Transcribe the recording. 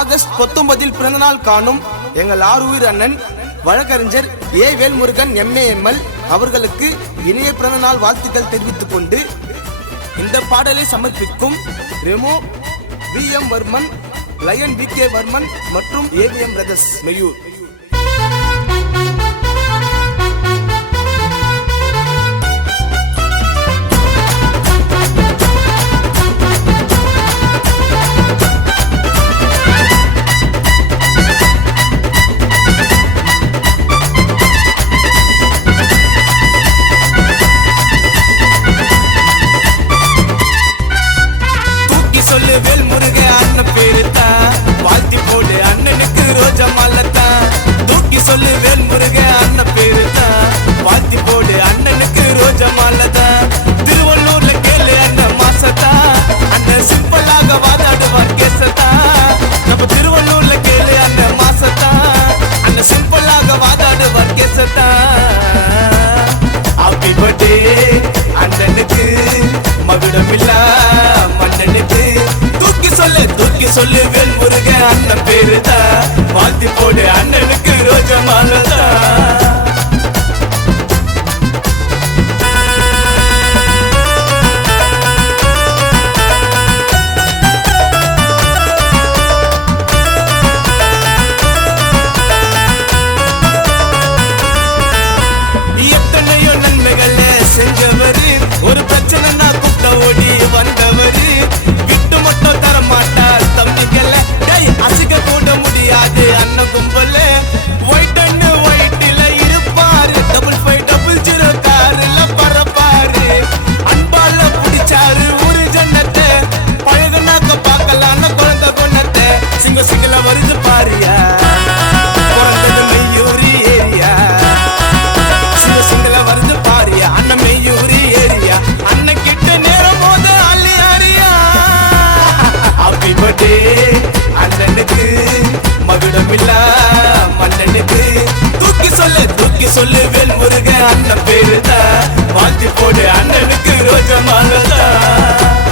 August 19 பிறந்தநாள் காணும் எங்கள் ஆறுயிர் அண்ணன் வழக்கறிஞர் ஏ வேல்முருகன் MAML அவர்களுக்கு இனிய பிறந்தநாள் வாழ்த்துக்கள் தெரிவித்துக் கொண்டு இந்த பாடலை சமர்ப்பிக்கும் Remo VM Varman, lion VK Varman மற்றும் AVM பிரதர்ஸ் மெயூர். சொல்லு வேல்முருக அண்ணன் பேருத்தான், வாழ்த்தி போடு அண்ணனுக்கு ரோஜா மாலத்தான். தூக்கி சொல்லு வேல்முருக அண்ணன் பேருத்தான், வாழ்த்தி போடு அண்ணனுக்கு ரோஜா மாலத்தான். திருவள்ளூர்ல கேளு அண்ணன் மாசத்தா, அண்ணன் சிம்பிளாக வாதாடுவார் கேசத்தா. நம்ம திருவள்ளூர்ல கேளு அண்ணன் மாசத்தா, அண்ணன் சிம்பிளாக வாதாடுவார் கேசத்தா. ஹாப்பி பர்த்டே அண்ணனுக்கு, மகுடமில்லா மன்னனுக்கு. தூக்கி சொல்லு வேல்முருக அண்ணன் பேருதான், வாழ்த்தி போடு அண்ணனுக்கு ரோஜா மாலதான். எத்தனையோ நன்மைகளை செஞ்சவரு, ஒரு பிரச்சனை நான் கூப்பிட்ட ஓடி வந்தவரு. விட்டு மட்டும் தர மாட்டார் தம்பிகள, அசுக கூட முடியாது அண்ணன் கும்பல. ஒயிட் அண்ணு ஒயிட்டில இருப்பாரு, 5500 காருல பரப்பாரு. அன்பால பிடிச்சாரு ஒரு ஜன்னத்தை, பழகுனாக்க பார்க்கலாம் குழந்தை கொண்டத்தை. சிங்கல வருது பாரியா, குழந்தை மெய்யூரி ஏரியா. சிங்கல வருது பாரியா, அண்ணன் மெய்யூரி ஏரியா. அண்ணன் கிட்ட நேரம் போத அள்ளி அறியா. ஹாப்பி பர்த்டே அண்ணனுக்கு, மகுடமில்லா மன்னனுக்கு. தூக்கி சொல்லு வேல்முருக அண்ணன் பேருதான், வாழ்த்தி போடு அண்ணனுக்கு ரோஜா மாலதான்.